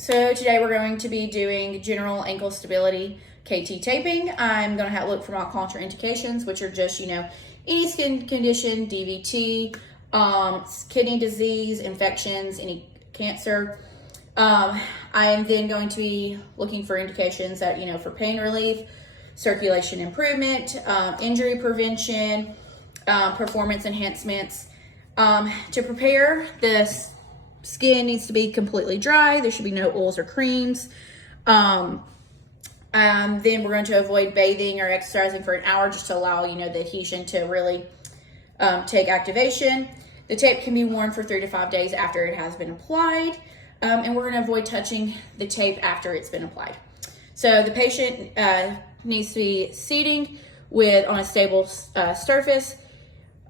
So today we're going to be doing general ankle stability KT taping. I'm going to look for my contraindications, which are just, any skin condition, DVT, kidney disease, infections, any cancer. I am then going to be looking for indications that, for pain relief, circulation improvement, injury prevention, performance enhancements. To prepare this, skin needs to be completely dry. There should be no oils or creams. Then we're going to avoid bathing or exercising for an hour just to allow, the adhesion to really take activation. The tape can be worn for 3 to 5 days after it has been applied. And we're going to avoid touching the tape after it's been applied. So the patient needs to be seating on a stable surface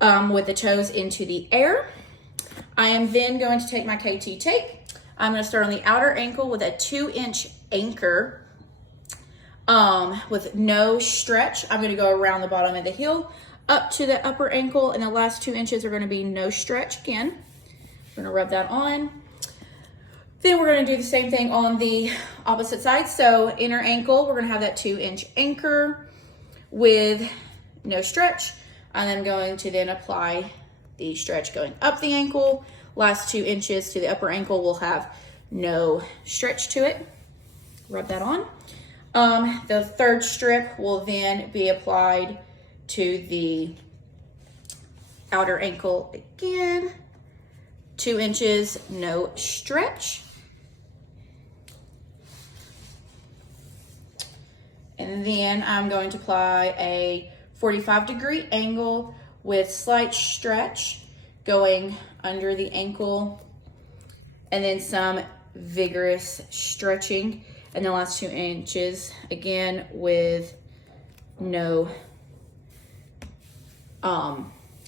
with the toes into the air. I am then going to take my KT tape. I'm going to start on the outer ankle with a 2-inch anchor with no stretch. I'm going to go around the bottom of the heel up to the upper ankle, and the last 2 inches are going to be no stretch again. We're going to rub that on. Then we're going to do the same thing on the opposite side. So inner ankle, we're going to have that 2-inch anchor with no stretch. I'm going to then apply the stretch going up the ankle. Last 2 inches to the upper ankle will have no stretch to it. Rub that on. The third strip will then be applied to the outer ankle again. 2 inches, no stretch. And then I'm going to apply a 45-degree angle with slight stretch going under the ankle, and then some vigorous stretching. And the last 2 inches, again, with no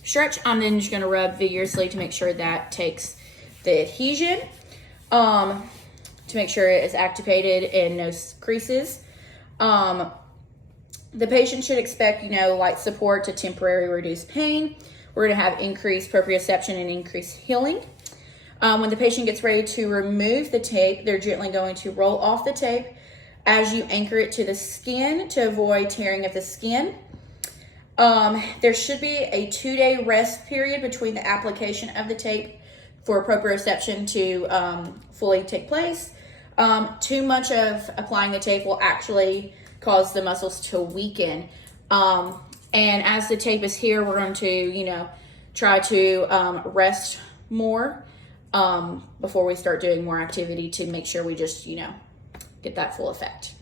stretch. I'm then just gonna rub vigorously to make sure that takes the adhesion, to make sure it is activated and no creases. The patient should expect, light support to temporarily reduce pain. We're gonna have increased proprioception and increased healing. When the patient gets ready to remove the tape, they're gently going to roll off the tape as you anchor it to the skin to avoid tearing of the skin. There should be a 2-day rest period between the application of the tape for proprioception to fully take place. Too much of applying the tape will actually cause the muscles to weaken. And as the tape is here, we're going to, try to rest more before we start doing more activity to make sure we just, get that full effect.